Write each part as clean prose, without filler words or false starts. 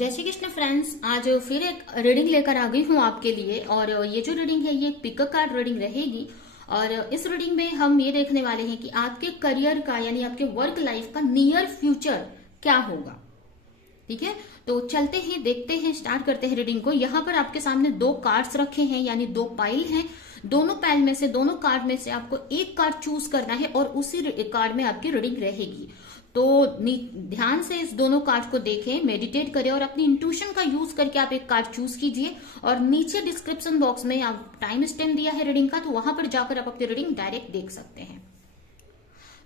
जय श्री कृष्ण फ्रेंड्स। आज फिर एक रीडिंग लेकर आ गई हूँ आपके लिए। और ये जो रीडिंग है ये पिक कार्ड रीडिंग रहेगी। और इस रीडिंग में हम ये देखने वाले हैं कि आपके करियर का यानी आपके वर्क लाइफ का नियर फ्यूचर क्या होगा। ठीक है, तो चलते हैं, देखते हैं, स्टार्ट करते हैं रीडिंग को। यहाँ पर आपके सामने दो कार्ड्स रखे हैं यानी दो पाइल हैं। दोनों पाइल में से, दोनों कार्ड में से आपको एक कार्ड चूज करना है और उसी कार्ड में आपकी रीडिंग रहेगी। तो ध्यान से इस दोनों कार्ड को देखें, मेडिटेट करें और अपनी इंट्यूशन का यूज करके आप एक कार्ड चूज कीजिए। और नीचे डिस्क्रिप्शन बॉक्स में आप टाइम स्टैम्प दिया है रीडिंग का, तो वहां पर जाकर आप अपनी रीडिंग डायरेक्ट देख सकते हैं।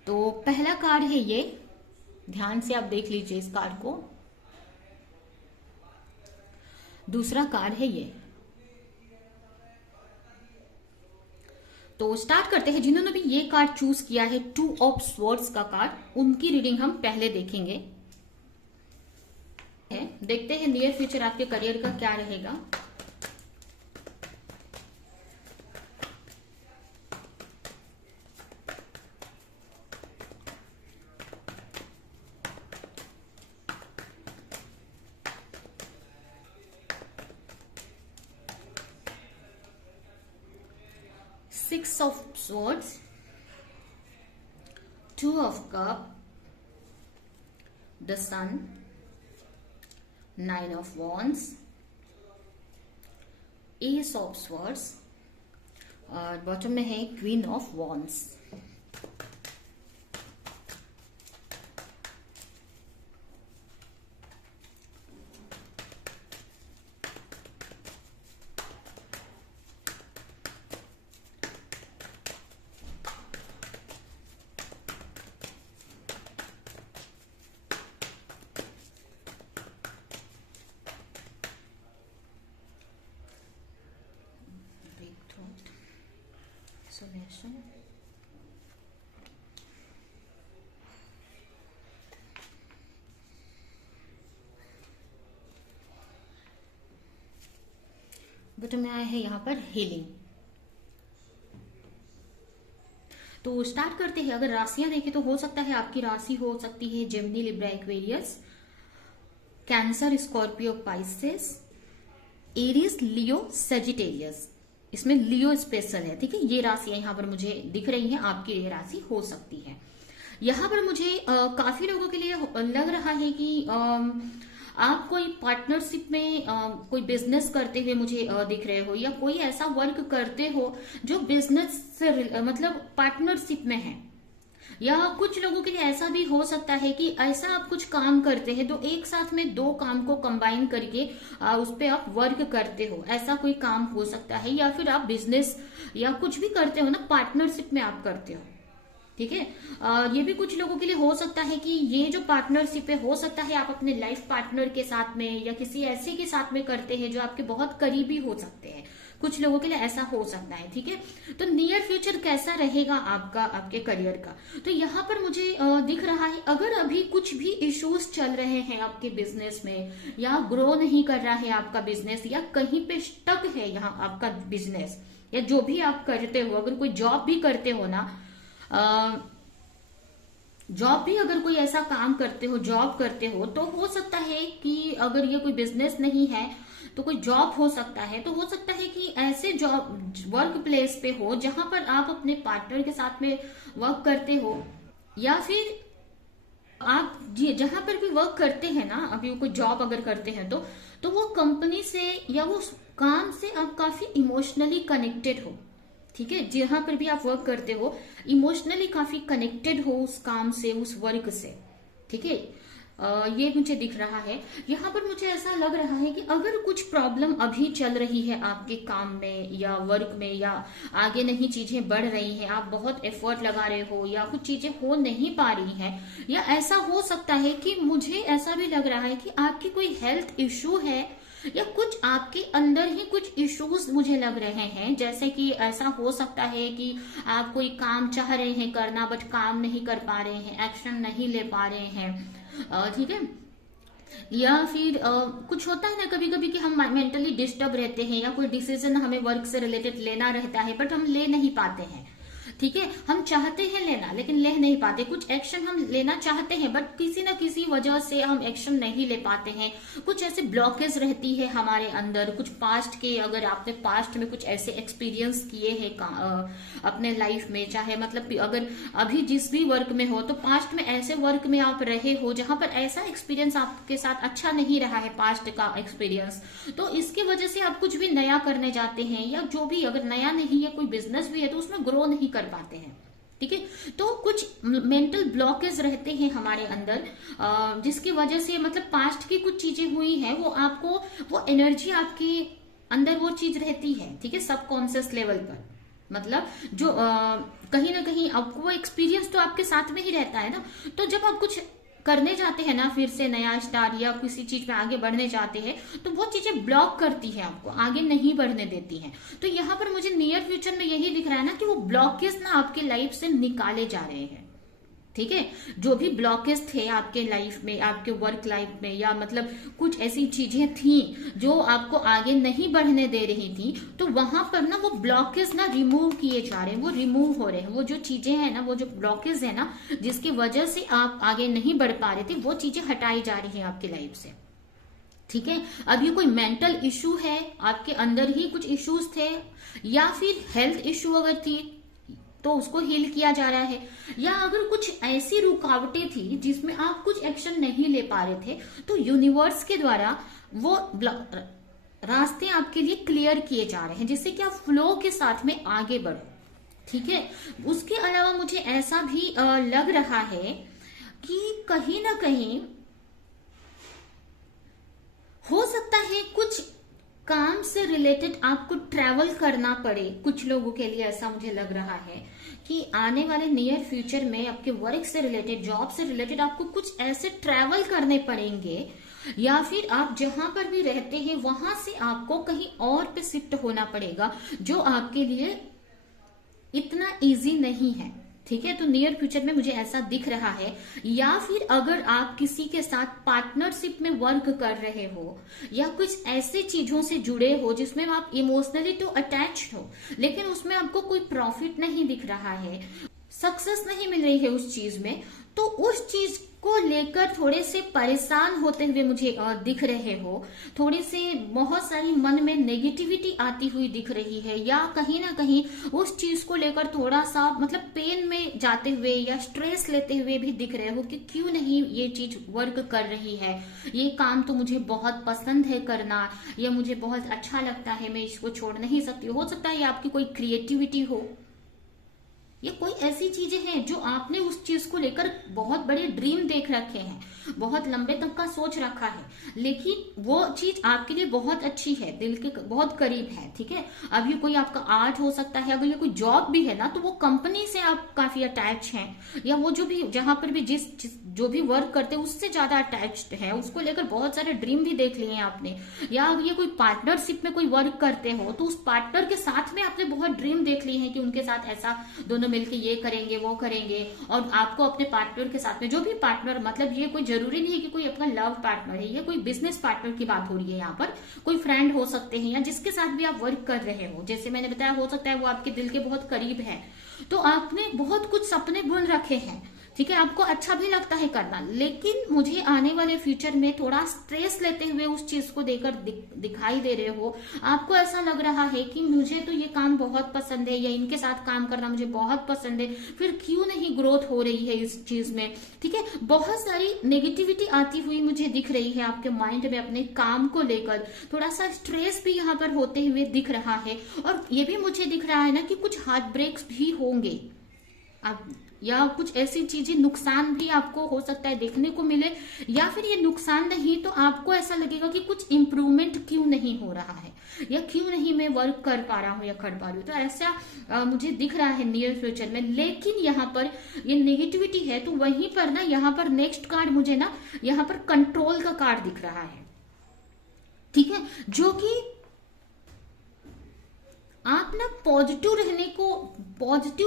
तो पहला कार्ड है ये, ध्यान से आप देख लीजिए इस कार्ड को। दूसरा कार्ड है ये। तो स्टार्ट करते हैं। जिन्होंने भी ये कार्ड चूज किया है, 2 ऑफ स्वॉर्ड्स का कार्ड, उनकी रीडिंग हम पहले देखेंगे। देखते हैं नियर फ्यूचर आपके करियर का क्या रहेगा। Six of Swords, 2 of Cups, the Sun, 9 of Wands, Ace of Swords और बॉटम में है Queen of Wands। Solution. Button में आया है यहाँ पर हीलिंग। तो स्टार्ट करते हैं। अगर राशियां देखें तो हो सकता है आपकी राशि हो सकती है Gemini, Libra, Aquarius, Cancer, Scorpio, Pisces, Aries, Leo, Sagittarius. इसमें लियो स्पेशल है। ठीक है, ये राशियां यहाँ पर मुझे दिख रही हैं, आपकी ये राशि हो सकती है। यहाँ पर मुझे काफी लोगों के लिए लग रहा है कि आप कोई पार्टनरशिप में कोई बिजनेस करते हुए मुझे दिख रहे हो, या कोई ऐसा वर्क करते हो जो बिजनेस से मतलब पार्टनरशिप में है। या कुछ लोगों के लिए ऐसा भी हो सकता है कि ऐसा आप कुछ काम करते हैं तो एक साथ में दो काम को कंबाइन करके उस पे आप वर्क करते हो, ऐसा कोई काम हो सकता है। या फिर आप बिजनेस या कुछ भी करते हो ना, पार्टनरशिप में आप करते हो। ठीक है, ये भी कुछ लोगों के लिए हो सकता है कि ये जो पार्टनरशिप है, हो सकता है आप अपने लाइफ पार्टनर के साथ में या किसी ऐसे के साथ में करते हैं जो आपके बहुत करीबी हो सकते हैं। कुछ लोगों के लिए ऐसा हो सकता है। ठीक है, तो नियर फ्यूचर कैसा रहेगा आपका, आपके करियर का। तो यहाँ पर मुझे दिख रहा है, अगर अभी कुछ भी इश्यूज चल रहे हैं आपके बिजनेस में, या ग्रो नहीं कर रहा है आपका बिजनेस, या कहीं पे स्टक है यहाँ आपका बिजनेस, या जो भी आप करते हो, अगर कोई जॉब भी करते हो ना, जॉब भी अगर कोई ऐसा काम करते हो, जॉब करते हो, तो हो सकता है कि अगर ये कोई बिजनेस नहीं है तो कोई जॉब हो सकता है। तो हो सकता है कि ऐसे जॉब वर्क प्लेस पे हो जहां पर आप अपने पार्टनर के साथ में वर्क करते हो, या फिर आप जहां पर भी वर्क करते हैं ना, अभी कोई जॉब अगर करते हैं तो वो कंपनी से या वो काम से आप काफी इमोशनली कनेक्टेड हो। ठीक है, जहां पर भी आप वर्क करते हो इमोशनली काफी कनेक्टेड हो उस काम से, उस वर्क से। ठीक है, ये मुझे दिख रहा है। यहाँ पर मुझे ऐसा लग रहा है कि अगर कुछ प्रॉब्लम अभी चल रही है आपके काम में या वर्क में, या आगे नहीं चीजें बढ़ रही हैं, आप बहुत एफर्ट लगा रहे हो, या कुछ चीजें हो नहीं पा रही हैं, या ऐसा हो सकता है कि मुझे ऐसा भी लग रहा है कि आपकी कोई हेल्थ इश्यू है, या कुछ आपके अंदर ही कुछ इश्यूज मुझे लग रहे हैं। जैसे कि ऐसा हो सकता है कि आप कोई काम चाह रहे हैं करना, बट काम नहीं कर पा रहे हैं, एक्शन नहीं ले पा रहे हैं। ठीक है, या फिर कुछ होता है ना कभी कभी कि हम मेंटली डिस्टर्ब रहते हैं, या कोई डिसीजन हमें वर्क से रिलेटेड लेना रहता है बट हम ले नहीं पाते हैं। ठीक है, हम चाहते हैं लेना लेकिन ले नहीं पाते, कुछ एक्शन हम लेना चाहते हैं बट किसी ना किसी वजह से हम एक्शन नहीं ले पाते हैं, कुछ ऐसे ब्लॉकेज रहती है हमारे अंदर, कुछ पास्ट के, अगर आपने पास्ट में कुछ ऐसे एक्सपीरियंस किए हैं अपने लाइफ में, चाहे मतलब अगर अभी जिस भी वर्क में हो तो पास्ट में ऐसे वर्क में आप रहे हो जहां पर ऐसा एक्सपीरियंस आपके साथ अच्छा नहीं रहा है, पास्ट का एक्सपीरियंस, तो इसकी वजह से आप कुछ भी नया करने जाते हैं या जो भी, अगर नया नहीं है कोई बिजनेस भी है तो उसमें ग्रो नहीं कर पाते हैं। ठीक है, तो कुछ मेंटल ब्लॉकेज रहते हैं हमारे अंदर, जिसकी वजह से मतलब पास्ट की कुछ चीजें हुई हैं, वो आपको वो एनर्जी आपके अंदर वो चीज रहती है, ठीक है, सबकॉन्शियस लेवल पर, मतलब जो कहीं ना कहीं आपको वो एक्सपीरियंस तो आपके साथ में ही रहता है ना, तो जब आप कुछ करने जाते हैं ना, फिर से नया स्टार्ट या किसी चीज में आगे बढ़ने जाते हैं तो वो चीजें ब्लॉक करती है, आपको आगे नहीं बढ़ने देती हैं। तो यहाँ पर मुझे नियर फ्यूचर में यही दिख रहा है ना कि वो ब्लॉकेज ना आपके लाइफ से निकाले जा रहे हैं। ठीक है, जो भी ब्लॉकेज थे आपके लाइफ में, आपके वर्क लाइफ में, या मतलब कुछ ऐसी चीजें थी जो आपको आगे नहीं बढ़ने दे रही थी, तो वहां पर ना वो ब्लॉकेज ना रिमूव किए जा रहे हैं, वो रिमूव हो रहे हैं, वो जो चीजें हैं ना, वो जो ब्लॉकेज है ना जिसकी वजह से आप आगे नहीं बढ़ पा रहे थे, वो चीजें हटाई जा रही है आपकी लाइफ से। ठीक है, अब ये कोई मेंटल इशू है, आपके अंदर ही कुछ इश्यूज थे, या फिर हेल्थ इशू अगर थी तो उसको हील किया जा रहा है, या अगर कुछ ऐसी रुकावटें थी जिसमें आप कुछ एक्शन नहीं ले पा रहे थे तो यूनिवर्स के द्वारा वो रास्ते आपके लिए क्लियर किए जा रहे हैं जिससे कि आप फ्लो के साथ में आगे बढ़ो। ठीक है, उसके अलावा मुझे ऐसा भी लग रहा है कि कहीं ना कहीं हो सकता है कुछ काम से रिलेटेड आपको ट्रैवल करना पड़े, कुछ लोगों के लिए ऐसा मुझे लग रहा है कि आने वाले नियर फ्यूचर में आपके वर्क से रिलेटेड, जॉब से रिलेटेड आपको कुछ ऐसे ट्रैवल करने पड़ेंगे, या फिर आप जहां पर भी रहते हैं वहां से आपको कहीं और पे शिफ्ट होना पड़ेगा जो आपके लिए इतना इजी नहीं है। ठीक है, तो नियर फ्यूचर में मुझे ऐसा दिख रहा है, या फिर अगर आप किसी के साथ पार्टनरशिप में वर्क कर रहे हो या कुछ ऐसे चीजों से जुड़े हो जिसमें आप इमोशनली तो अटैच हो लेकिन उसमें आपको कोई प्रॉफिट नहीं दिख रहा है, सक्सेस नहीं मिल रही है उस चीज में, तो उस चीज को लेकर थोड़े से परेशान होते हुए मुझे दिख रहे हो, थोड़ी से बहुत सारी मन में नेगेटिविटी आती हुई दिख रही है, या कहीं ना कहीं उस चीज को लेकर थोड़ा सा मतलब पेन में जाते हुए या स्ट्रेस लेते हुए भी दिख रहे हो कि क्यों नहीं ये चीज वर्क कर रही है, ये काम तो मुझे बहुत पसंद है करना, या मुझे बहुत अच्छा लगता है, मैं इसको छोड़ नहीं सकती। हो सकता है ये आपकी कोई क्रिएटिविटी हो, ये कोई ऐसी चीजें हैं जो आपने उस चीज को लेकर बहुत बड़े ड्रीम देख रखे हैं, बहुत लंबे तक का सोच रखा है, लेकिन वो चीज आपके लिए बहुत अच्छी है, दिल के बहुत करीब है। ठीक है, अब ये कोई आपका आर्ट हो सकता है, अगर ये कोई जॉब भी है ना तो वो कंपनी से आप काफी अटैच हैं, या वो जो भी जहां पर भी जो भी वर्क करते हैं उससे ज्यादा अटैच्ड है, उसको लेकर बहुत सारे ड्रीम भी देख लिए हैं आपने, या अगर ये कोई पार्टनरशिप में कोई वर्क करते हो तो उस पार्टनर के साथ में आपने बहुत ड्रीम देख लिए हैं कि उनके साथ ऐसा दोनों मिलके ये करेंगे वो करेंगे, और आपको अपने पार्टनर के साथ में, जो भी पार्टनर, मतलब ये कोई जरूरी नहीं है कि कोई अपना लव पार्टनर है, ये कोई बिजनेस पार्टनर की बात हो रही है, यहाँ पर कोई फ्रेंड हो सकते हैं या जिसके साथ भी आप वर्क कर रहे हो, जैसे मैंने बताया हो सकता है वो आपके दिल के बहुत करीब है, तो आपने बहुत कुछ सपने बुन रखे हैं। ठीक है, आपको अच्छा भी लगता है करना, लेकिन मुझे आने वाले फ्यूचर में थोड़ा स्ट्रेस लेते हुए उस चीज को देकर दिखाई दे रहे हो, आपको ऐसा लग रहा है कि मुझे तो ये काम बहुत पसंद है या इनके साथ काम करना मुझे बहुत पसंद है, फिर क्यों नहीं ग्रोथ हो रही है इस चीज में। ठीक है, बहुत सारी नेगेटिविटी आती हुई मुझे दिख रही है आपके माइंड में, अपने काम को लेकर थोड़ा सा स्ट्रेस भी यहाँ पर होते हुए दिख रहा है, और ये भी मुझे दिख रहा है ना कि कुछ हार्ट ब्रेक्स भी होंगे, आप या कुछ ऐसी चीजें, नुकसान भी आपको हो सकता है देखने को मिले, या फिर ये नुकसान नहीं तो आपको ऐसा लगेगा कि कुछ इंप्रूवमेंट क्यों नहीं हो रहा है, या क्यों नहीं मैं वर्क कर पा रहा हूँ या कर पा रही हूँ, तो ऐसा मुझे दिख रहा है नियर फ्यूचर में। लेकिन यहाँ पर ये नेगेटिविटी है तो वहीं पर ना, यहाँ पर नेक्स्ट कार्ड मुझे ना यहाँ पर कंट्रोल का कार्ड दिख रहा है। ठीक है, जो कि आप ना पॉजिटिव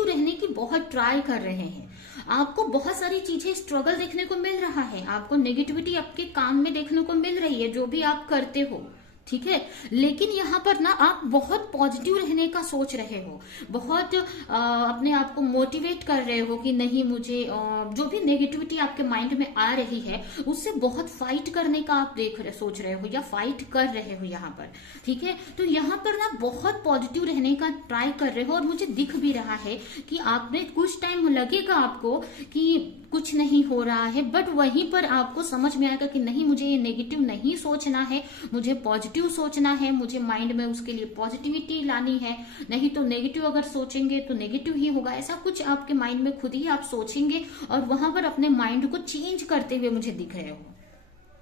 रहने की बहुत ट्राई कर रहे हैं, आपको बहुत सारी चीजें स्ट्रगल देखने को मिल रहा है, आपको नेगेटिविटी आपके काम में देखने को मिल रही है जो भी आप करते हो। ठीक है। लेकिन यहाँ पर ना आप बहुत पॉजिटिव रहने का सोच रहे हो, बहुत अपने आप को मोटिवेट कर रहे हो कि नहीं मुझे जो भी नेगेटिविटी आपके माइंड में आ रही है उससे बहुत फाइट करने का आप सोच रहे हो या फाइट कर रहे हो यहाँ पर, ठीक है। तो यहाँ पर ना बहुत पॉजिटिव रहने का ट्राई कर रहे हो और मुझे दिख भी रहा है कि आपने कुछ टाइम लगेगा आपको कि कुछ नहीं हो रहा है, बट वहीं पर आपको समझ में आएगा कि नहीं मुझे ये नेगेटिव नहीं सोचना है, मुझे पॉजिटिव सोचना है, मुझे माइंड में उसके लिए पॉजिटिविटी लानी है, नहीं तो नेगेटिव अगर सोचेंगे तो नेगेटिव ही होगा। ऐसा कुछ आपके माइंड में खुद ही आप सोचेंगे और वहां पर अपने माइंड को चेंज करते हुए मुझे दिख रहे हो,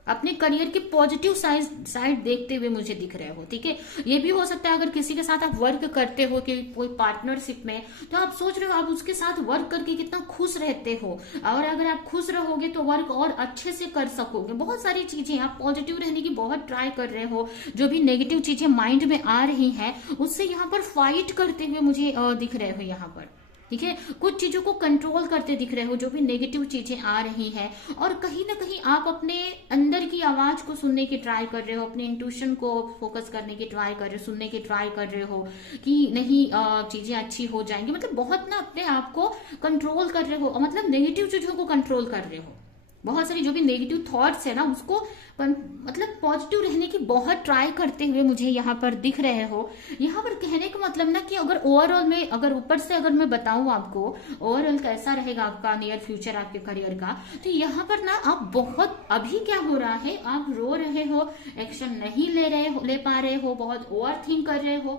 अपने करियर के पॉजिटिव साइड देखते हुए मुझे दिख रहे हो, ठीक है। ये भी हो सकता है अगर किसी के साथ आप वर्क करते हो कि कोई पार्टनरशिप में, तो आप सोच रहे हो आप उसके साथ वर्क करके कितना खुश रहते हो, और अगर आप खुश रहोगे तो वर्क और अच्छे से कर सकोगे। बहुत सारी चीजें आप पॉजिटिव रहने की बहुत ट्राई कर रहे हो, जो भी नेगेटिव चीजें माइंड में आ रही है उससे यहाँ पर फाइट करते हुए मुझे दिख रहे हो यहाँ पर, ठीक है। कुछ चीजों को कंट्रोल करते दिख रहे हो जो भी नेगेटिव चीजें आ रही हैं, और कहीं ना कहीं आप अपने अंदर की आवाज को सुनने की ट्राई कर रहे हो, अपने इंट्यूशन को फोकस करने की ट्राई कर रहे हो, सुनने की ट्राई कर रहे हो कि नहीं चीजें अच्छी हो जाएंगी। मतलब बहुत ना अपने आप को कंट्रोल कर रहे हो, मतलब नेगेटिव चीजों को कंट्रोल कर रहे हो। बहुत सारी जो भी नेगेटिव थॉट्स है ना उसको मतलब पॉजिटिव रहने की बहुत ट्राई करते हुए मुझे यहाँ पर दिख रहे हो। यहाँ पर कहने का मतलब ना कि अगर ओवरऑल में अगर ऊपर से अगर मैं बताऊं आपको ओवरऑल कैसा रहेगा आपका नियर फ्यूचर आपके करियर का, तो यहाँ पर ना आप बहुत अभी क्या हो रहा है, आप रो रहे हो, एक्शन नहीं ले पा रहे हो, बहुत ओवर थिंक कर रहे हो,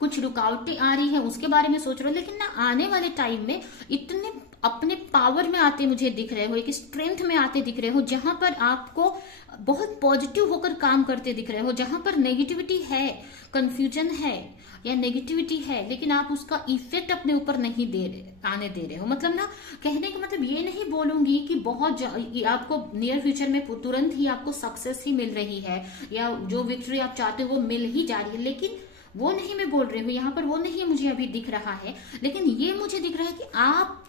कुछ रुकावटें आ रही है उसके बारे में सोच रहे हो, लेकिन ना आने वाले टाइम में इतने अपने पावर में आते मुझे दिख रहे हो, एक स्ट्रेंथ में आते दिख रहे हो, जहां पर आपको बहुत पॉजिटिव होकर काम करते दिख रहे हो। जहां पर नेगेटिविटी है, कंफ्यूजन है या नेगेटिविटी है, लेकिन आप उसका इफेक्ट अपने ऊपर नहीं आने दे रहे हो। मतलब ना कहने का मतलब ये नहीं बोलूंगी कि बहुत आपको नियर फ्यूचर में तुरंत ही आपको सक्सेस ही मिल रही है या जो विक्ट्री आप चाहते हो वो मिल ही जा रही है, लेकिन वो नहीं मैं बोल रही हूँ यहाँ पर, वो नहीं मुझे अभी दिख रहा है। लेकिन ये मुझे दिख रहा है कि आप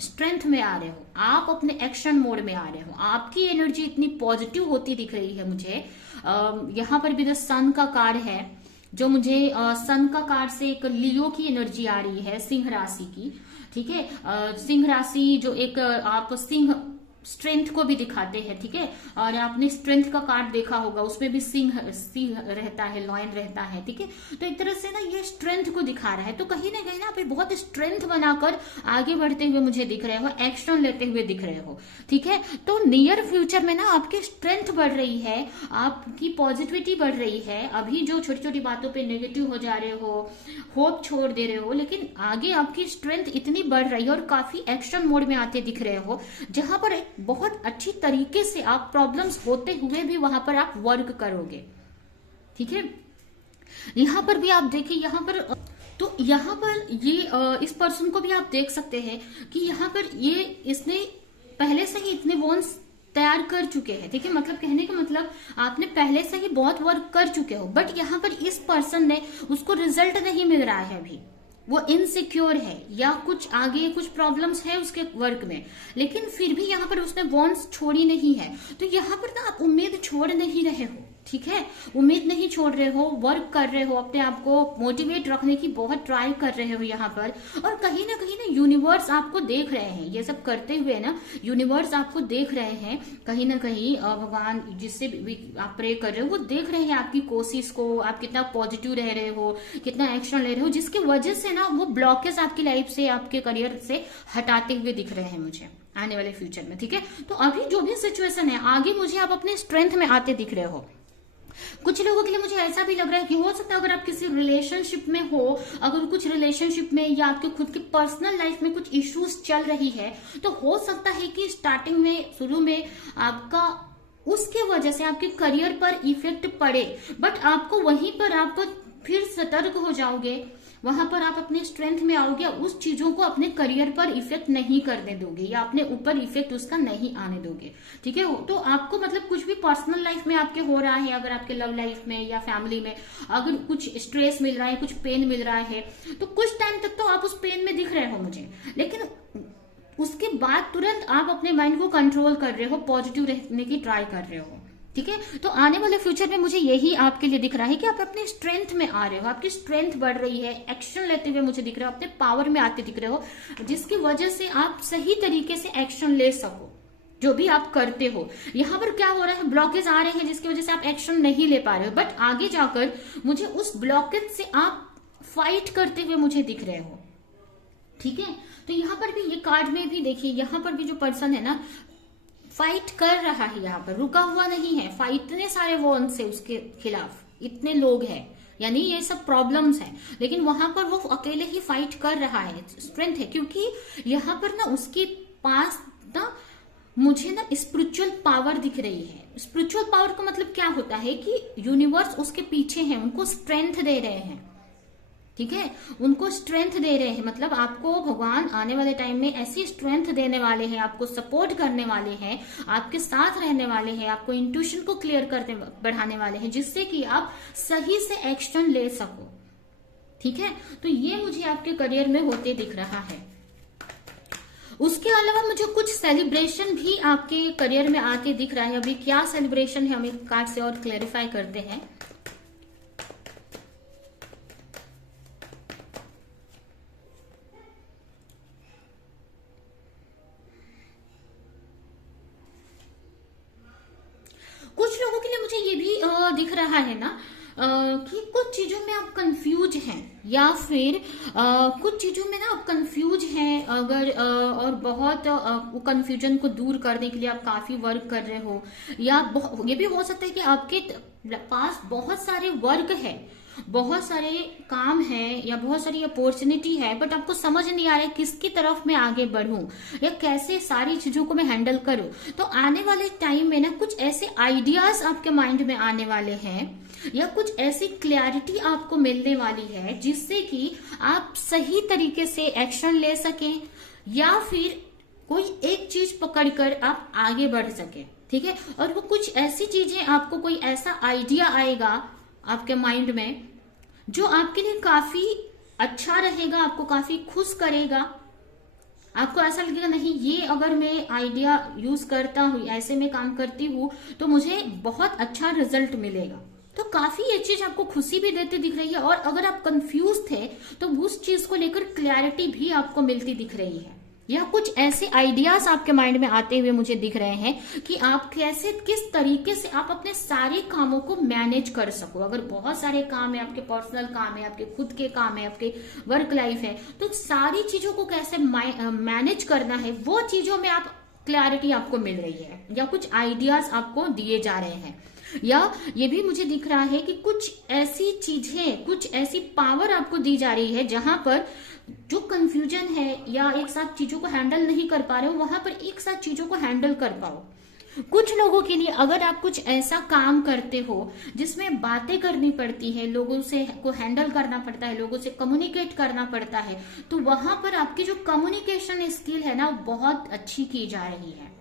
स्ट्रेंथ में आ रहे हो, आप अपने एक्शन मोड में आ रहे हो, आपकी एनर्जी इतनी पॉजिटिव होती दिख रही है मुझे। यहाँ पर भी द सन का कार्ड है, जो मुझे सन का कार्ड से एक लियो की एनर्जी आ रही है, सिंह राशि की, ठीक है। सिंह राशि जो एक आप सिंह स्ट्रेंथ को भी दिखाते हैं, ठीक है। और आपने स्ट्रेंथ का कार्ड देखा होगा, उसमें भी सिंह रहता है, लॉयन रहता है, ठीक है। तो एक तरह से ना ये स्ट्रेंथ को दिखा रहा है। तो कहीं ना कहीं ना आप बहुत स्ट्रेंथ बनाकर आगे बढ़ते हुए मुझे दिख रहे हो, एक्शन लेते हुए दिख रहे हो, ठीक है। तो नियर फ्यूचर में ना आपकी स्ट्रेंथ बढ़ रही है, आपकी पॉजिटिविटी बढ़ रही है। अभी जो छोटी छोटी बातों पे नेगेटिव हो जा रहे हो, होप छोड़ दे रहे हो, लेकिन आगे आपकी स्ट्रेंथ इतनी बढ़ रही है और काफी एक्शन मोड में आते दिख रहे हो, जहां पर बहुत अच्छी तरीके से आप प्रॉब्लम्स होते हुए भी वहां पर आप वर्क करोगे, ठीक है। यहां पर भी आप देखिए, यहां पर तो यहाँ पर ये इस पर्सन को भी आप देख सकते हैं कि यहाँ पर ये इसने पहले से ही इतने वॉन्स तैयार कर चुके हैं, ठीक है। मतलब कहने का मतलब आपने पहले से ही बहुत वर्क कर चुके हो, बट यहाँ पर इस पर्सन ने उसको रिजल्ट नहीं मिल रहा है अभी, वो इनसिक्योर है या कुछ आगे कुछ प्रॉब्लम्स है उसके वर्क में, लेकिन फिर भी यहाँ पर उसने वॉन्ट्स छोड़ी नहीं है। तो यहाँ पर ना आप उम्मीद छोड़ नहीं रहे हो, ठीक है, उम्मीद नहीं छोड़ रहे हो, वर्क कर रहे हो, अपने आप को मोटिवेट रखने की बहुत ट्राई कर रहे हो यहाँ पर। और कहीं ना यूनिवर्स आपको देख रहे हैं, ये सब करते हुए ना यूनिवर्स आपको देख रहे हैं, कहीं ना कहीं भगवान जिससे भी आप प्रे कर रहे हो वो देख रहे हैं आपकी कोशिश को, आप कितना पॉजिटिव रह रहे हो, कितना एक्शन ले रहे हो, जिसकी वजह से ना वो ब्लॉकेज आपकी लाइफ से, आपके करियर से हटाते हुए दिख रहे हैं मुझे आने वाले फ्यूचर में, ठीक है। तो अभी जो भी सिचुएशन है, आगे मुझे आप अपने स्ट्रेंथ में आते दिख रहे हो। कुछ लोगों के लिए मुझे ऐसा भी लग रहा है कि हो सकता है अगर आप किसी रिलेशनशिप में हो, अगर कुछ रिलेशनशिप में या आपके खुद की पर्सनल लाइफ में कुछ इश्यूज चल रही है, तो हो सकता है कि स्टार्टिंग में, शुरू में आपका उसके वजह से आपके करियर पर इफेक्ट पड़े, बट आपको वहीं पर आप फिर सतर्क हो जाओगे, वहां पर आप अपने स्ट्रेंथ में आओगे, उस चीजों को अपने करियर पर इफेक्ट नहीं करने दोगे या अपने ऊपर इफेक्ट उसका नहीं आने दोगे, ठीक है। तो आपको मतलब कुछ भी पर्सनल लाइफ में आपके हो रहा है, अगर आपके लव लाइफ में या फैमिली में अगर कुछ स्ट्रेस मिल रहा है, कुछ पेन मिल रहा है, तो कुछ टाइम तक तो आप उस पेन में दिख रहे हो मुझे, लेकिन उसके बाद तुरंत आप अपने माइंड को कंट्रोल कर रहे हो, पॉजिटिव रहने की ट्राई कर रहे हो, ठीक है। तो आने वाले फ्यूचर में मुझे यही आपके लिए दिख रहा है कि आप अपने स्ट्रेंथ में आ रहे हो, आपकी स्ट्रेंथ बढ़ रही है, एक्शन लेते हुए मुझे दिख रहे हो, अपने पावर में आते दिख रहे हो, जिसकी वजह से आप सही तरीके से एक्शन ले सको जो भी आप करते हो। यहाँ पर क्या हो रहा है, ब्लॉकेज आ रहे हैं जिसकी वजह से आप एक्शन नहीं ले पा रहे हो, बट आगे जाकर मुझे उस ब्लॉकेज से आप फाइट करते हुए मुझे दिख रहे हो। ठीक है, तो यहाँ पर भी ये कार्ड में भी देखिए, यहाँ पर भी जो पर्सन है ना फाइट कर रहा है, यहाँ पर रुका हुआ नहीं है, फाइट इतने सारे वॉन्स से उसके खिलाफ, इतने लोग हैं, यानी ये सब प्रॉब्लम्स हैं, लेकिन वहां पर वो अकेले ही फाइट कर रहा है, स्ट्रेंथ है, क्योंकि यहाँ पर ना उसके पास ना मुझे ना स्पिरिचुअल पावर दिख रही है। स्पिरिचुअल पावर का मतलब क्या होता है कि यूनिवर्स उसके पीछे है, उनको स्ट्रेंथ दे रहे हैं। ठीक है, उनको स्ट्रेंथ दे रहे हैं, मतलब आपको भगवान आने वाले टाइम में ऐसी स्ट्रेंथ देने वाले हैं, आपको सपोर्ट करने वाले हैं, आपके साथ रहने वाले हैं, आपको इंट्यूशन को क्लियर करने बढ़ाने वाले हैं, जिससे कि आप सही से एक्शन ले सको। ठीक है, तो ये मुझे आपके करियर में होते दिख रहा है। उसके अलावा मुझे कुछ सेलिब्रेशन भी आपके करियर में आके दिख रहा है। अभी क्या सेलिब्रेशन है, हम एक कार्ड से और क्लैरिफाई करते हैं। कुछ लोगों के लिए मुझे ये भी दिख रहा है ना कि कुछ चीजों में आप कंफ्यूज हैं, या फिर कुछ चीजों में ना आप कंफ्यूज हैं, अगर और बहुत वो कंफ्यूजन को दूर करने के लिए आप काफी वर्क कर रहे हो, या ये भी हो सकता है कि आपके पास बहुत सारे वर्क है, बहुत सारे काम है, या बहुत सारी अपॉर्चुनिटी है, बट आपको समझ नहीं आ रहा है किसकी तरफ मैं आगे बढ़ूं या कैसे सारी चीजों को मैं हैंडल करूं। तो आने वाले टाइम में ना कुछ ऐसे आइडियाज आपके माइंड में आने वाले हैं, या कुछ ऐसी क्लैरिटी आपको मिलने वाली है, जिससे कि आप सही तरीके से एक्शन ले सकें, या फिर कोई एक चीज पकड़कर आप आगे बढ़ सके। ठीक है, और वो कुछ ऐसी चीजें, आपको कोई ऐसा आइडिया आएगा आपके माइंड में जो आपके लिए काफी अच्छा रहेगा, आपको काफी खुश करेगा। आपको ऐसा लगेगा नहीं, ये अगर मैं आइडिया यूज करता हूँ, ऐसे में काम करती हूँ, तो मुझे बहुत अच्छा रिजल्ट मिलेगा। तो काफी ये चीज आपको खुशी भी देती दिख रही है, और अगर आप कंफ्यूज थे तो उस चीज को लेकर क्लैरिटी भी आपको मिलती दिख रही है, या कुछ ऐसे आइडियाज आपके माइंड में आते हुए मुझे दिख रहे हैं कि आप कैसे, किस तरीके से आप अपने सारे कामों को मैनेज कर सको। अगर बहुत सारे काम है, आपके पर्सनल काम है, आपके खुद के काम है, आपके वर्क लाइफ है, तो सारी चीजों को कैसे मैनेज करना है, वो चीजों में आप क्लैरिटी आपको मिल रही है, या कुछ आइडियाज आपको दिए जा रहे हैं। या ये भी मुझे दिख रहा है कि कुछ ऐसी चीजें, कुछ ऐसी पावर आपको दी जा रही है, जहां पर जो कंफ्यूजन है या एक साथ चीजों को हैंडल नहीं कर पा रहे हो, वहां पर एक साथ चीजों को हैंडल कर पाओ। कुछ लोगों के लिए अगर आप कुछ ऐसा काम करते हो जिसमें बातें करनी पड़ती है, लोगों से को हैंडल करना पड़ता है, लोगों से कम्युनिकेट करना पड़ता है, तो वहां पर आपकी जो कम्युनिकेशन स्किल है ना, बहुत अच्छी की जा रही है।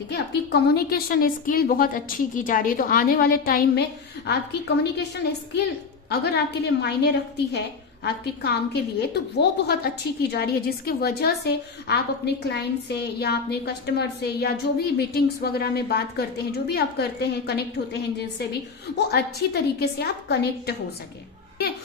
ठीक है, आपकी कम्युनिकेशन स्किल बहुत अच्छी की जा रही है। तो आने वाले टाइम में आपकी कम्युनिकेशन स्किल अगर आपके लिए मायने रखती है आपके काम के लिए, तो वो बहुत अच्छी की जा रही है, जिसकी वजह से आप अपने क्लाइंट से या अपने कस्टमर से, या जो भी मीटिंग्स वगैरह में बात करते हैं, जो भी आप करते हैं, कनेक्ट होते हैं जिनसे भी, वो अच्छी तरीके से आप कनेक्ट हो सके।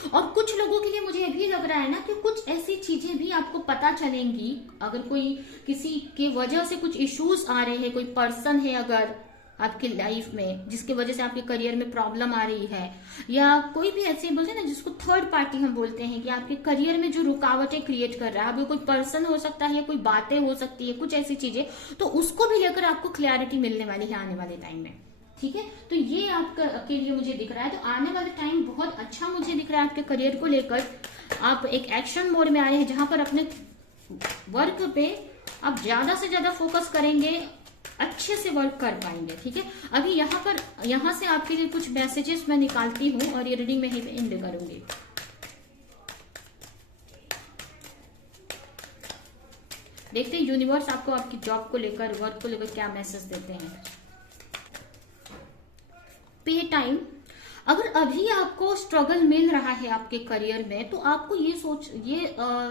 और कुछ लोगों के लिए मुझे ये भी लग रहा है ना कि कुछ ऐसी चीजें भी आपको पता चलेंगी, अगर कोई किसी की वजह से कुछ इश्यूज आ रहे हैं, कोई पर्सन है अगर आपकी लाइफ में जिसकी वजह से आपके करियर में प्रॉब्लम आ रही है, या कोई भी ऐसे बोलते हैं ना जिसको थर्ड पार्टी हम बोलते हैं, कि आपके करियर में जो रुकावटें क्रिएट कर रहा है, अभी कोई पर्सन हो सकता है, कोई बातें हो सकती है, कुछ ऐसी चीजें, तो उसको भी लेकर आपको क्लैरिटी मिलने वाली है आने वाले टाइम में। ठीक है, तो ये आपके लिए मुझे दिख रहा है। तो आने वाला टाइम बहुत अच्छा मुझे दिख रहा है आपके करियर को लेकर। आप एक एक्शन मोड में आए हैं, जहां पर अपने वर्क पे आप ज्यादा से ज्यादा फोकस करेंगे, अच्छे से वर्क कर पाएंगे। ठीक है, अभी यहाँ से आपके लिए कुछ मैसेजेस मैं निकालती हूँ और ये रीडिंग में ही एंड करूंगी। देखते हैं यूनिवर्स आपको आपकी जॉब को लेकर, वर्क को लेकर क्या मैसेज देते हैं। पे टाइम, अगर अभी आपको स्ट्रगल मिल रहा है आपके करियर में, तो आपको ये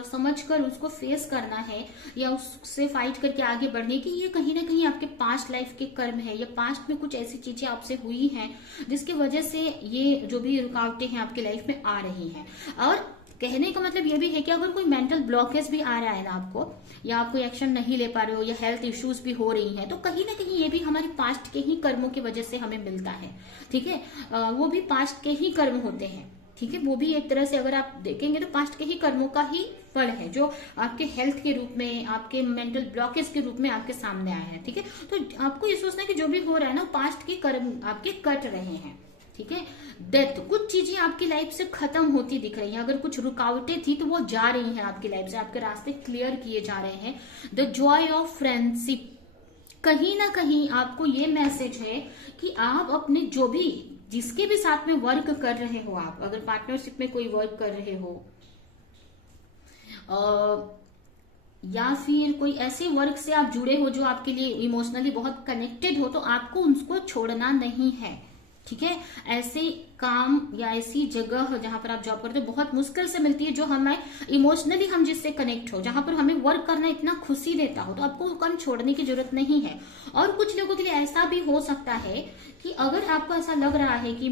समझ कर उसको फेस करना है या उससे फाइट करके आगे बढ़ने की, ये कहीं ना कहीं आपके पास्ट लाइफ के कर्म है, या पास्ट में कुछ ऐसी चीजें आपसे हुई हैं जिसकी वजह से ये जो भी रुकावटें हैं आपकी लाइफ में आ रही हैं। और कहने का मतलब ये भी है कि अगर कोई मेंटल ब्लॉकेज भी आ रहा है ना आपको, या आप कोई एक्शन नहीं ले पा रहे हो, या हेल्थ इश्यूज भी हो रही हैं, तो कहीं ना कहीं ये भी हमारे पास्ट के ही कर्मों की वजह से हमें मिलता है। ठीक है, वो भी पास्ट के ही कर्म होते हैं। ठीक है, वो भी एक तरह से अगर आप देखेंगे तो पास्ट के ही कर्मों का ही फल है, जो आपके हेल्थ के रूप में, आपके मेंटल ब्लॉकेज के रूप में आपके सामने आया है। ठीक है, तो आपको ये सोचना है कि जो भी हो रहा है ना, पास्ट के कर्म आपके कट रहे हैं। ठीक है, डेथ, कुछ चीजें आपकी लाइफ से खत्म होती दिख रही हैं। अगर कुछ रुकावटें थी तो वो जा रही हैं आपकी लाइफ से, आपके रास्ते क्लियर किए जा रहे हैं। द जॉय ऑफ फ्रेंडशिप, कहीं ना कहीं आपको ये मैसेज है कि आप अपने जो भी, जिसके भी साथ में वर्क कर रहे हो, आप अगर पार्टनरशिप में कोई वर्क कर रहे हो, या फिर कोई ऐसे वर्क से आप जुड़े हो जो आपके लिए इमोशनली बहुत कनेक्टेड हो, तो आपको उसको छोड़ना नहीं है। ठीक है, ऐसे काम या ऐसी जगह जहां पर आप जॉब करते हो बहुत मुश्किल से मिलती है, जो हमें इमोशनली हम जिससे कनेक्ट हो, जहां पर हमें वर्क करना इतना खुशी देता हो, तो आपको वो काम छोड़ने की जरूरत नहीं है। और कुछ लोगों के लिए ऐसा भी हो सकता है कि अगर आपको ऐसा लग रहा है कि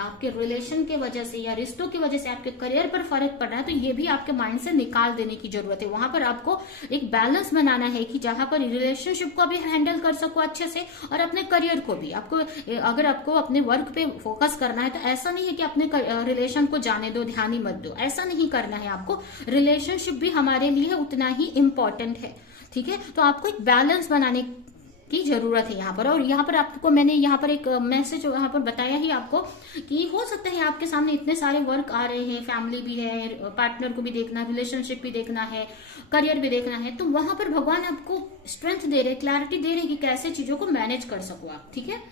आपके रिलेशन के वजह से या रिश्तों की वजह से आपके करियर पर फर्क पड़ रहा है, तो ये भी आपके माइंड से निकाल देने की जरूरत है। वहां पर आपको एक बैलेंस बनाना है कि जहां पर रिलेशनशिप को भी हैंडल कर सको अच्छे से, और अपने करियर को भी। आपको अगर आपको अपने वर्क पे फोकस करना है, तो ऐसा नहीं है कि अपने रिलेशन को जाने दो, ध्यान ही मत दो, ऐसा नहीं करना है आपको। रिलेशनशिप भी हमारे लिए उतना ही इंपॉर्टेंट है। ठीक है, तो आपको एक बैलेंस बनाने की जरूरत है यहाँ पर। और यहाँ पर आपको मैंने यहाँ पर एक मैसेज यहाँ पर बताया ही आपको कि हो सकता है आपके सामने इतने सारे वर्क आ रहे हैं, फैमिली भी है, पार्टनर को भी देखना, रिलेशनशिप भी देखना है, करियर भी देखना है, तो वहां पर भगवान आपको स्ट्रेंथ दे रहे, क्लैरिटी दे रहे कि कैसे चीजों को मैनेज कर सको आप। ठीक है,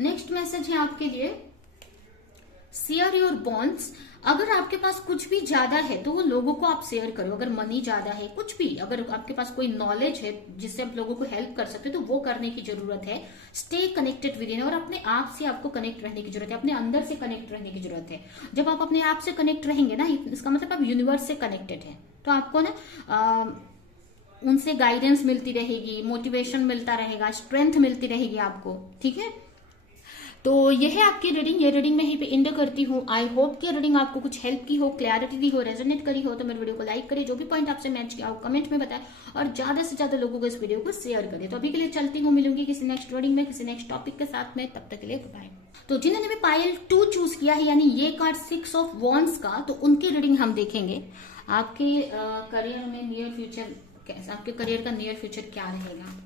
नेक्स्ट मैसेज है आपके लिए, शेयर योर बॉन्ड्स। अगर आपके पास कुछ भी ज्यादा है तो वो लोगों को आप शेयर करो। अगर मनी ज्यादा है, कुछ भी, अगर आपके पास कोई नॉलेज है जिससे आप लोगों को हेल्प कर सकते हो, तो वो करने की जरूरत है। स्टे कनेक्टेड विद इन, और अपने आप से आपको कनेक्ट रहने की जरूरत है, अपने अंदर से कनेक्ट रहने की जरूरत है। जब आप अपने आप से कनेक्ट रहेंगे ना, इसका मतलब आप यूनिवर्स से कनेक्टेड है, तो आपको ना उनसे गाइडेंस मिलती रहेगी, मोटिवेशन मिलता रहेगा, स्ट्रेंथ मिलती रहेगी आपको। ठीक है, तो ये है आपकी रीडिंग। ये रीडिंग मैं यहीं पे एंड करती हूँ। आई होप कि रीडिंग आपको कुछ हेल्प की हो, क्लैरिटी दी हो, रेजोनेट करी हो, तो मेरे वीडियो को लाइक करें, जो भी पॉइंट आपसे मैच किया हो कमेंट में बताएं, और ज्यादा से ज्यादा लोगों को इस वीडियो को शेयर करें। तो अभी के लिए चलती हूँ, मिलूंगी किसी नेक्स्ट रीडिंग में, किसी नेक्स्ट टॉपिक के साथ में। तब तक के लिए बाय। तो जिन्होंने भी पायल 2 चूज किया है, यानी ये कार्ड 6 ऑफ वॉन्ड्स का, तो उनकी रीडिंग हम देखेंगे। आपके करियर में नियर फ्यूचर कैसा, आपके करियर का नियर फ्यूचर क्या रहेगा।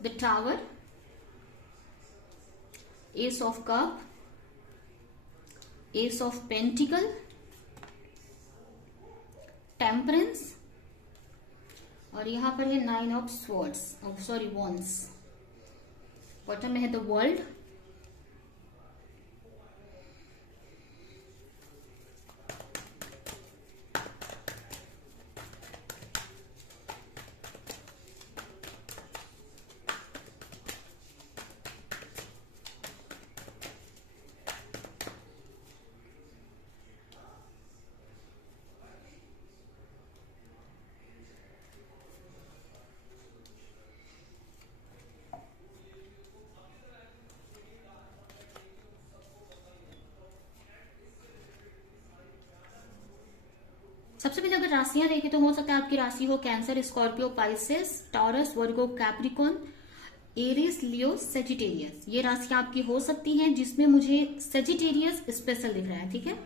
The Tower, Ace of Cup, Ace of Pentacle, Temperance, और यहाँ पर है 9 of Swords, sorry Wands। Bottom में है द वर्ल्ड, सबसे पहले अगर राशियां देखें तो हो सकता है आपकी राशि हो कैंसर, स्कॉर्पियो, पाइसेस, टॉरस, वर्गो, कैप्रिकॉन, एरीज, लियो, सेजिटेरियस। ये राशियां आपकी हो सकती हैं, जिसमें मुझे सेजिटेरियस स्पेशल दिख रहा है। ठीक है,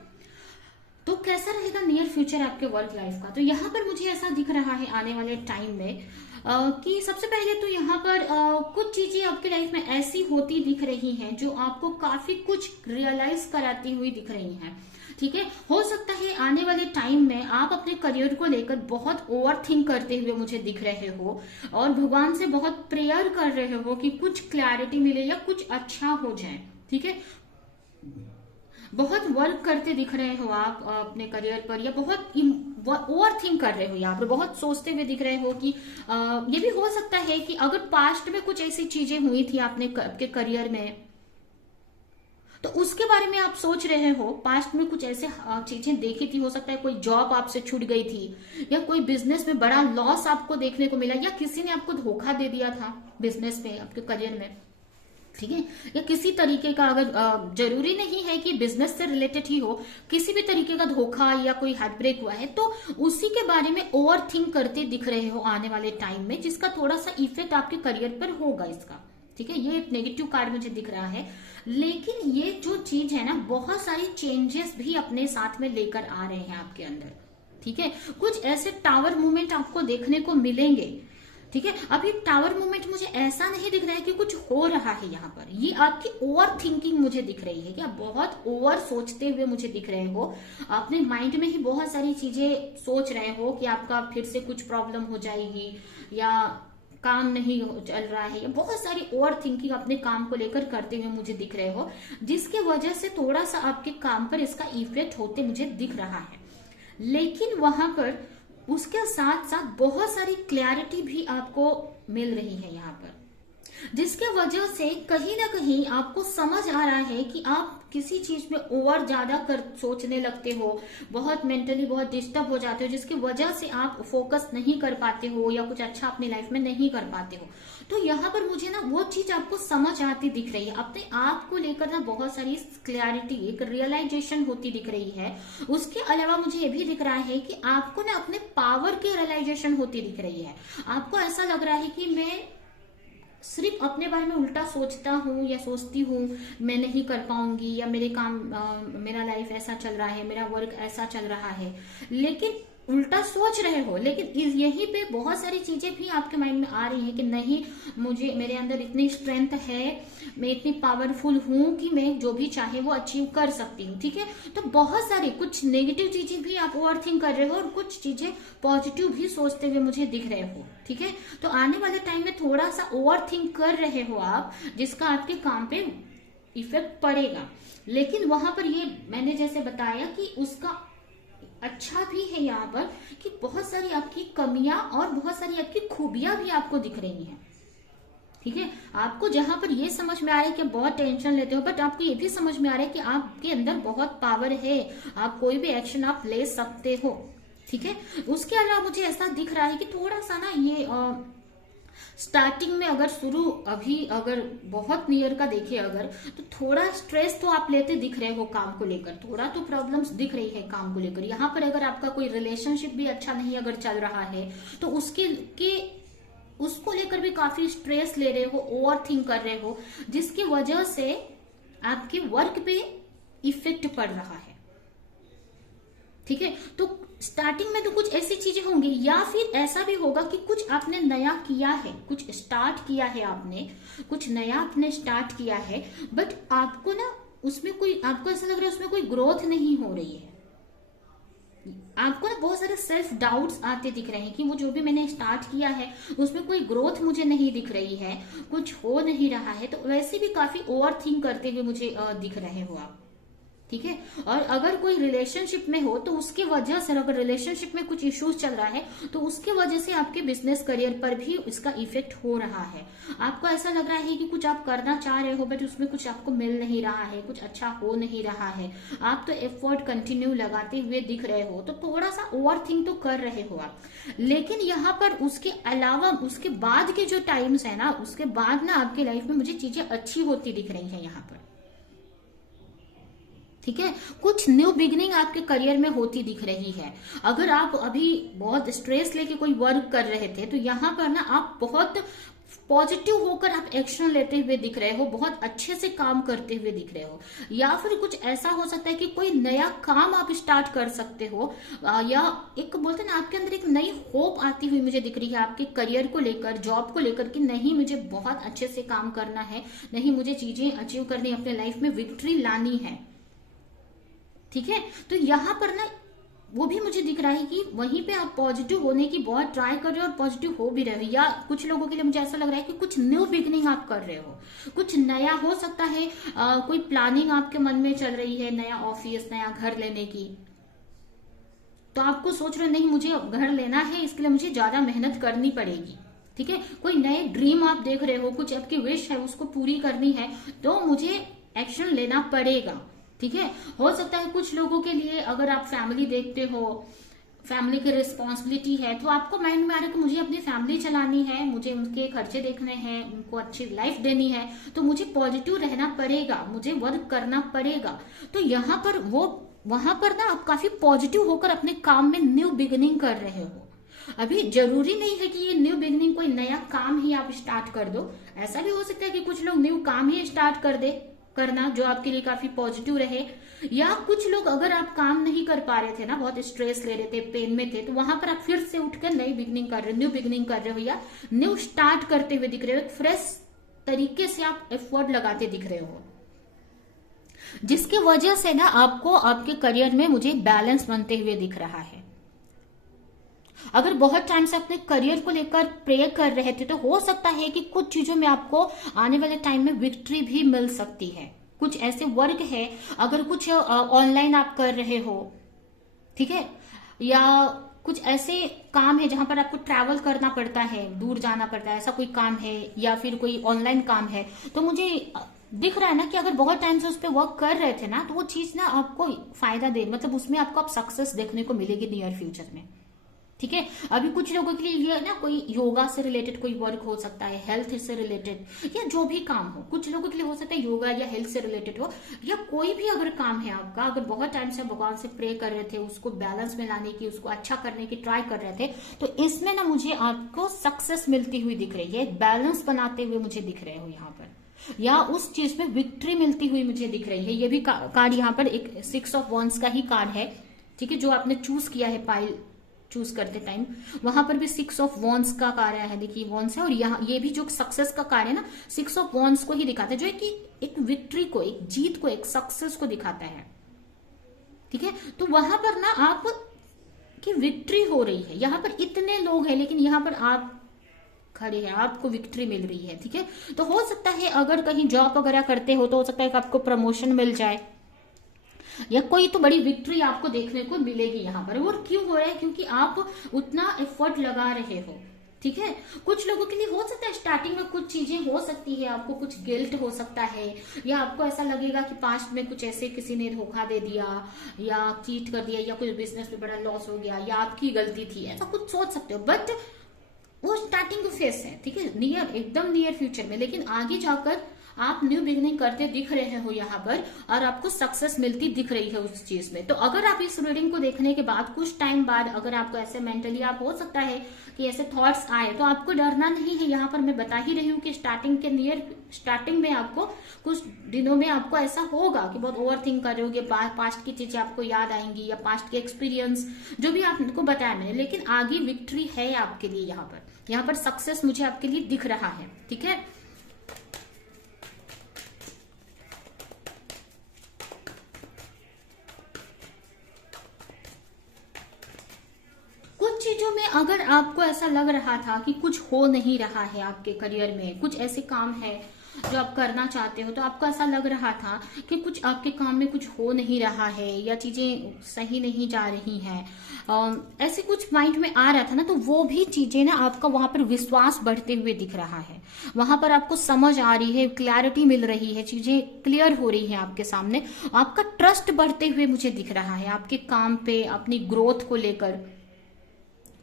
तो कैसा रहेगा नियर फ्यूचर आपके वर्क लाइफ का। तो यहाँ पर मुझे ऐसा दिख रहा है आने वाले टाइम में कि सबसे पहले तो यहाँ पर कुछ चीजें आपकी लाइफ में ऐसी होती दिख रही हैं जो आपको काफी कुछ रियलाइज कराती हुई दिख रही हैं। ठीक है, हो सकता है आने वाले टाइम में आप अपने करियर को लेकर बहुत ओवर थिंक करते हुए मुझे दिख रहे हो और भगवान से बहुत प्रेयर कर रहे हो कि कुछ क्लैरिटी मिले या कुछ अच्छा हो जाए। ठीक है, बहुत वर्क करते दिख रहे हो आप अपने करियर पर, या बहुत ओवर थिंक कर रहे हो, यहाँ पर बहुत सोचते हुए दिख रहे हो कि ये भी हो सकता है कि अगर पास्ट में कुछ ऐसी चीजें हुई थी आपके करियर में, तो उसके बारे में आप सोच रहे हो। पास्ट में कुछ ऐसे चीजें देखी थी, हो सकता है कोई जॉब आपसे छूट गई थी, या कोई बिजनेस में बड़ा लॉस आपको देखने को मिला, या किसी ने आपको धोखा दे दिया था बिजनेस में, आपके करियर में। ठीक है, या किसी तरीके का, अगर जरूरी नहीं है कि बिजनेस से रिलेटेड ही हो, किसी भी तरीके का धोखा या कोई हार्ट ब्रेक हुआ है, तो उसी के बारे में ओवर थिंक करते दिख रहे हो आने वाले टाइम में, जिसका थोड़ा सा इफेक्ट आपके करियर पर होगा इसका। ठीक है, ये एक नेगेटिव कार्ड मुझे दिख रहा है, लेकिन ये जो चीज है ना, बहुत सारी चेंजेस भी अपने साथ में लेकर आ रहे हैं आपके अंदर। ठीक है, कुछ ऐसे टावर मूवमेंट आपको देखने को मिलेंगे। ठीक है, अब ये टावर मूवमेंट मुझे ऐसा नहीं दिख रहा है कि कुछ हो रहा है यहाँ पर, ये आपकी ओवर थिंकिंग मुझे दिख रही है कि आप बहुत ओवर सोचते हुए मुझे दिख रहे हो। अपने माइंड में ही बहुत सारी चीजें सोच रहे हो कि आपका फिर से कुछ प्रॉब्लम हो जाएगी, या काम नहीं चल रहा है, या बहुत सारी ओवर थिंकिंग अपने काम को लेकर करते हुए मुझे दिख रहे हो, जिसके वजह से थोड़ा सा आपके काम पर इसका इफेक्ट होते मुझे दिख रहा है। लेकिन वहां पर उसके साथ साथ बहुत सारी क्लैरिटी भी आपको मिल रही है यहाँ पर, जिसके वजह से कहीं ना कहीं आपको समझ आ रहा है कि आप किसी चीज में ओवर ज्यादा कर सोचने लगते हो, बहुत मेंटली बहुत डिस्टर्ब हो जाते हो, जिसकी वजह से आप फोकस नहीं कर पाते हो या कुछ अच्छा अपनी लाइफ में नहीं कर पाते हो। तो यहाँ पर मुझे ना वो चीज आपको समझ आती दिख रही है, अपने आप को लेकर ना बहुत सारी क्लैरिटी, एक रियलाइजेशन होती दिख रही है। उसके अलावा मुझे ये भी दिख रहा है कि आपको ना अपने पावर की रियलाइजेशन होती दिख रही है। आपको ऐसा लग रहा है कि मैं सिर्फ अपने बारे में उल्टा सोचता हूँ या सोचती हूँ, मैं नहीं कर पाऊंगी, या मेरे काम मेरा लाइफ ऐसा चल रहा है, मेरा वर्क ऐसा चल रहा है, लेकिन उल्टा सोच रहे हो। लेकिन यहीं पे बहुत सारी चीजें भी आपके माइंड में आ रही हैं कि नहीं, मुझे, मेरे अंदर इतनी स्ट्रेंथ है, मैं इतनी पावरफुल हूं कि मैं जो भी चाहे वो अचीव कर सकती हूँ। ठीक है, तो बहुत सारी कुछ नेगेटिव चीजें भी आप ओवर थिंक कर रहे हो, और कुछ चीजें पॉजिटिव भी सोचते हुए मुझे दिख रहे हो। ठीक है, तो आने वाले टाइम में थोड़ा सा ओवर थिंक कर रहे हो आप, जिसका आपके काम पे इफेक्ट पड़ेगा। लेकिन वहां पर ये मैंने जैसे बताया कि उसका अच्छा भी है यहाँ पर कि बहुत सारी आपकी कमियां और बहुत सारी आपकी खूबियां भी आपको दिख रही हैं। ठीक है, आपको जहां पर ये समझ में आ रहा है कि बहुत टेंशन लेते हो, बट आपको ये भी समझ में आ रहा है कि आपके अंदर बहुत पावर है, आप कोई भी एक्शन आप ले सकते हो। ठीक है, उसके अलावा मुझे ऐसा दिख रहा है कि थोड़ा सा ना ये स्टार्टिंग में अगर अभी अगर बहुत नियर का देखिए अगर, तो थोड़ा स्ट्रेस तो आप लेते दिख रहे हो काम को लेकर, थोड़ा तो प्रॉब्लम्स दिख रही है काम को लेकर। यहाँ पर अगर आपका कोई रिलेशनशिप भी अच्छा नहीं अगर चल रहा है, तो उसको लेकर भी काफी स्ट्रेस ले रहे हो, ओवर थिंक कर रहे हो, जिसकी वजह से आपके वर्क पे इफेक्ट पड़ रहा है। ठीक है, तो स्टार्टिंग में तो कुछ ऐसी चीजें होंगी, या फिर ऐसा भी होगा कि कुछ आपने नया किया है, कुछ स्टार्ट किया है आपने, कुछ नया आपने स्टार्ट किया है, बट आपको ना उसमें कोई, आपको ऐसा लग रहा है उसमें कोई ग्रोथ नहीं हो रही है। आपको ना बहुत सारे सेल्फ डाउट्स आते दिख रहे हैं कि वो जो भी मैंने स्टार्ट किया है उसमें कोई ग्रोथ मुझे नहीं दिख रही है, कुछ हो नहीं रहा है। तो वैसे भी काफी ओवर थिंक करते हुए मुझे दिख रहे हो आप। ठीक है, और अगर कोई रिलेशनशिप में हो तो उसके वजह से, अगर रिलेशनशिप में कुछ इश्यूज चल रहा है तो उसके वजह से आपके बिजनेस करियर पर भी इसका इफेक्ट हो रहा है। आपको ऐसा लग रहा है कि कुछ आप करना चाह रहे हो बट उसमें कुछ आपको मिल नहीं रहा है, कुछ अच्छा हो नहीं रहा है, आप तो एफर्ट कंटिन्यू लगाते हुए दिख रहे हो, तो थोड़ा सा ओवर थिंक तो कर रहे हो आप। लेकिन यहाँ पर उसके अलावा उसके बाद के जो टाइम्स है ना, उसके बाद ना आपकी लाइफ में मुझे चीजें अच्छी होती दिख रही है यहाँ पर। ठीक है, कुछ न्यू बिगिनिंग आपके करियर में होती दिख रही है। अगर आप अभी बहुत स्ट्रेस लेके कोई वर्क कर रहे थे, तो यहाँ पर ना आप बहुत पॉजिटिव होकर आप एक्शन लेते हुए दिख रहे हो, बहुत अच्छे से काम करते हुए दिख रहे हो, या फिर कुछ ऐसा हो सकता है कि कोई नया काम आप स्टार्ट कर सकते हो, या एक बोलते हैं ना आपके अंदर एक नई होप आती हुई मुझे दिख रही है आपके करियर को लेकर, जॉब को लेकर, कि नहीं मुझे बहुत अच्छे से काम करना है, नहीं मुझे चीजें अचीव करनी, अपने लाइफ में विक्ट्री लानी है। ठीक है, तो यहाँ पर ना वो भी मुझे दिख रहा है कि वहीं पे आप पॉजिटिव होने की बहुत ट्राई कर रहे हो और पॉजिटिव हो भी रहे हो, या कुछ लोगों के लिए मुझे ऐसा लग रहा है कि कुछ न्यू बिगनिंग आप कर रहे हो, कुछ नया हो सकता है, कोई प्लानिंग आपके मन में चल रही है, नया ऑफिस, नया घर लेने की, तो आपको सोच रहे हो नहीं मुझे घर लेना है, इसके लिए मुझे ज्यादा मेहनत करनी पड़ेगी। ठीक है, कोई नए ड्रीम आप देख रहे हो, कुछ आपकी विश है उसको पूरी करनी है, तो मुझे एक्शन लेना पड़ेगा। ठीक है, हो सकता है कुछ लोगों के लिए अगर आप फैमिली देखते हो, फैमिली की रिस्पॉन्सिबिलिटी है, तो आपको माइंड में आ रहा है कि मुझे अपनी फैमिली चलानी है, मुझे उनके खर्चे देखने हैं, उनको अच्छी लाइफ देनी है, तो मुझे पॉजिटिव रहना पड़ेगा, मुझे वर्क करना पड़ेगा। तो यहाँ पर वहां पर ना आप काफी पॉजिटिव होकर अपने काम में न्यू बिगिनिंग कर रहे हो। अभी जरूरी नहीं है कि ये न्यू बिगिनिंग कोई नया काम ही आप स्टार्ट कर दो, ऐसा भी हो सकता है कि कुछ लोग न्यू काम ही स्टार्ट कर दे करना जो आपके लिए काफी पॉजिटिव रहे, या कुछ लोग अगर आप काम नहीं कर पा रहे थे ना, बहुत स्ट्रेस ले रहे थे, पेन में थे, तो वहां पर आप फिर से उठकर नई बिगनिंग कर रहे हो, न्यू बिगनिंग कर रहे हो, या न्यू स्टार्ट करते हुए दिख रहे हो, एक फ्रेश तरीके से आप एफर्ट लगाते दिख रहे हो, जिसकी वजह से ना आपको आपके करियर में मुझे बैलेंस बनते हुए दिख रहा है। अगर बहुत टाइम से अपने करियर को लेकर प्रे कर रहे थे, तो हो सकता है कि कुछ चीजों में आपको आने वाले टाइम में विक्ट्री भी मिल सकती है। कुछ ऐसे वर्क है, अगर कुछ ऑनलाइन आप कर रहे हो, ठीक है, या कुछ ऐसे काम है जहां पर आपको ट्रैवल करना पड़ता है, दूर जाना पड़ता है, ऐसा कोई काम है, या फिर कोई ऑनलाइन काम है, तो मुझे दिख रहा है ना कि अगर बहुत टाइम से उस पर वर्क कर रहे थे ना, तो वो चीज ना आपको फायदा दे, मतलब उसमें आपको आप सक्सेस देखने को मिलेगी नियर फ्यूचर में। ठीक है, अभी कुछ लोगों के लिए ये ना कोई योगा से रिलेटेड कोई वर्क हो सकता है, हेल्थ से रिलेटेड, या जो भी काम हो, कुछ लोगों के लिए हो सकता है योगा या हेल्थ से रिलेटेड हो, या कोई भी अगर काम है आपका, अगर बहुत टाइम से भगवान से प्रे कर रहे थे, उसको बैलेंस में लाने की, उसको अच्छा करने की ट्राई कर रहे थे, तो इसमें ना मुझे आपको सक्सेस मिलती हुई दिख रही है, बैलेंस बनाते हुए मुझे दिख रहे हो यहाँ पर, या उस चीज में विक्ट्री मिलती हुई मुझे दिख रही है। ये भी कार्ड यहाँ पर एक 6 ऑफ वॉन्ड्स का ही कार्ड है। ठीक है, जो आपने चूज किया है पाइल चूज करते टाइम, वहां पर भी 6 ऑफ वॉन्ड्स का कार्य है। देखिए वॉन्ड्स है, और यहाँ ये भी जो सक्सेस का कार्य है ना, 6 ऑफ वॉन्ड्स को ही दिखाता है, जो है कि एक विक्ट्री को, एक जीत को, एक सक्सेस को दिखाता है। ठीक है, तो वहां पर ना आप की विक्ट्री हो रही है। यहाँ पर इतने लोग हैं, लेकिन यहाँ पर आप खड़े हैं, आपको विक्ट्री मिल रही है। ठीक है, तो हो सकता है अगर कहीं जॉब वगैरह करते हो, तो हो सकता है कि आपको प्रमोशन मिल जाए, या कोई तो बड़ी विक्ट्री आपको देखने को मिलेगी यहाँ पर। और क्यों हो रहा है? क्योंकि आप उतना एफर्ट लगा रहे हो। ठीक है, कुछ लोगों के लिए हो सकता है स्टार्टिंग में कुछ चीजें हो सकती है, आपको कुछ गिल्ट हो सकता है, या आपको ऐसा लगेगा कि पास्ट में कुछ ऐसे किसी ने धोखा दे दिया या चीट कर दिया, या कुछ बिजनेस में बड़ा लॉस हो गया, या आपकी गलती थी, ऐसा कुछ सोच सकते हो। बट वो स्टार्टिंग फेस है, ठीक है, नियर, एकदम नियर फ्यूचर में। लेकिन आगे जाकर आप न्यू बिगिनिंग करते दिख रहे हो यहाँ पर, और आपको सक्सेस मिलती दिख रही है उस चीज में। तो अगर आप इस रीडिंग को देखने के बाद कुछ टाइम बाद अगर आपको ऐसे मेंटली आप हो सकता है कि ऐसे थॉट्स आए, तो आपको डरना नहीं है। यहाँ पर मैं बता ही रही हूँ कि स्टार्टिंग में आपको कुछ दिनों में आपको ऐसा होगा कि बहुत ओवर थिंक कर रहे होगे, पास्ट की चीजें आपको याद आएंगी, या पास्ट के एक्सपीरियंस जो भी आपको बताया मैंने। लेकिन आगे विक्ट्री है आपके लिए, यहाँ पर सक्सेस मुझे आपके लिए दिख रहा है। ठीक है, चीजों में अगर आपको ऐसा लग रहा था कि कुछ हो नहीं रहा है आपके करियर में, कुछ ऐसे काम है जो आप करना चाहते हो, तो आपको ऐसा लग रहा था कि कुछ आपके काम में कुछ हो नहीं रहा है, या चीजें सही नहीं जा रही हैं, ऐसे कुछ माइंड में आ रहा था ना, तो वो भी चीजें ना आपका वहां पर विश्वास बढ़ते हुए दिख रहा है। वहां पर आपको समझ आ रही है, क्लैरिटी मिल रही है, चीजें क्लियर हो रही है आपके सामने, आपका ट्रस्ट बढ़ते हुए मुझे दिख रहा है आपके काम पे, अपनी ग्रोथ को लेकर।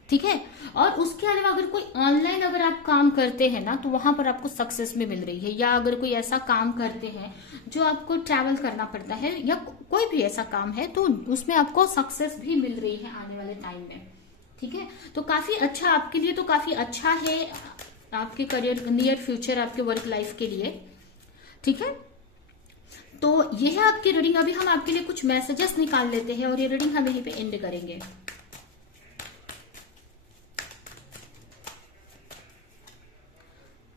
ठीक है, और उसके अलावा अगर कोई ऑनलाइन अगर आप काम करते हैं ना, तो वहां पर आपको सक्सेस में मिल रही है। या अगर कोई ऐसा काम करते हैं जो आपको ट्रैवल करना पड़ता है, या कोई भी ऐसा काम है, तो उसमें आपको सक्सेस भी मिल रही है आने वाले टाइम में। ठीक है, तो काफी अच्छा आपके लिए, तो काफी अच्छा है आपके करियर, नियर फ्यूचर, आपके वर्क लाइफ के लिए। ठीक है, तो ये है आपकी रीडिंग। अभी हम आपके लिए कुछ मैसेजेस निकाल लेते हैं और ये रीडिंग हम यहीं पे एंड करेंगे।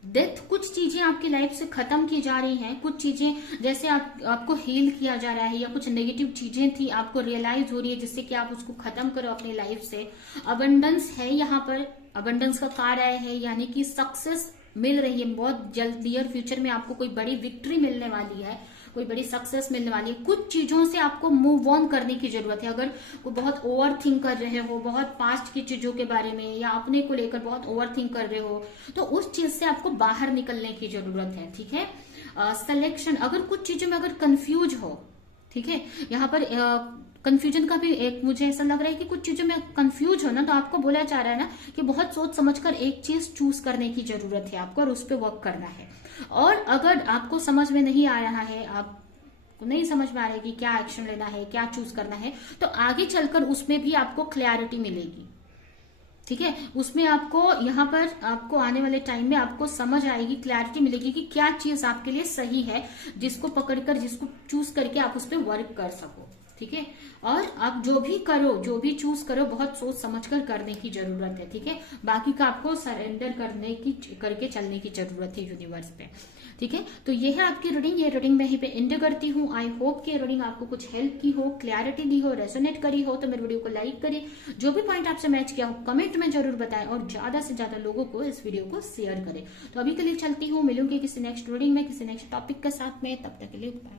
डेथ, कुछ चीजें आपकी लाइफ से खत्म की जा रही हैं, कुछ चीजें जैसे आपको हील किया जा रहा है, या कुछ नेगेटिव चीजें थी आपको रियलाइज हो रही है जिससे कि आप उसको खत्म करो अपनी लाइफ से। अबंडेंस है यहाँ पर, अबंडेंस का कार्ड आया है, यानी कि सक्सेस मिल रही है बहुत जल्द। नियर फ्यूचर में आपको कोई बड़ी विक्ट्री मिलने वाली है, कोई बड़ी सक्सेस मिलने वाली है। कुछ चीजों से आपको मूव ऑन करने की जरूरत है। अगर वो बहुत ओवर थिंक कर रहे हो, बहुत पास्ट की चीजों के बारे में या अपने को लेकर बहुत ओवर थिंक कर रहे हो, तो उस चीज से आपको बाहर निकलने की जरूरत है। ठीक है, सिलेक्शन, अगर कुछ चीजों में अगर कंफ्यूज हो, ठीक है, यहाँ पर कंफ्यूजन का भी एक मुझे ऐसा लग रहा है कि कुछ चीजों में कंफ्यूज हो ना, तो आपको बोला जा रहा है ना कि बहुत सोच समझकर एक चीज चूज करने की जरूरत है आपको और उस पर वर्क करना है। और अगर आपको समझ में नहीं आ रहा है, आपको नहीं समझ में आ रहा है कि क्या एक्शन लेना है, क्या चूज करना है, तो आगे चलकर उसमें भी आपको क्लैरिटी मिलेगी। ठीक है, उसमें आपको यहाँ पर आपको आने वाले टाइम में आपको समझ आएगी, क्लैरिटी मिलेगी कि क्या चीज आपके लिए सही है, जिसको पकड़कर, जिसको चूज करके आप उस पर वर्क कर सको। ठीक है, और आप जो भी करो, जो भी चूज करो, बहुत सोच समझकर करने की जरूरत है। ठीक है, बाकी का आपको सरेंडर करके चलने की जरूरत है यूनिवर्स पे। ठीक है, तो ये है आपकी रीडिंग। ये रीडिंग मैं यहीं पे एंड करती हूँ। आई होप कि रीडिंग आपको कुछ हेल्प की हो, क्लैरिटी दी हो, रेजोनेट करी हो। तो मेरे वीडियो को लाइक करें, जो भी पॉइंट आपसे मैच किया हो कमेंट में जरूर बताएं, और ज्यादा से ज्यादा लोगों को इस वीडियो को शेयर करें। तो अभी के लिए चलती हूँ, मिलूंगी किसी नेक्स्ट रीडिंग में, किसी नेक्स्ट टॉपिक के साथ में। तब तक के लिए बाय।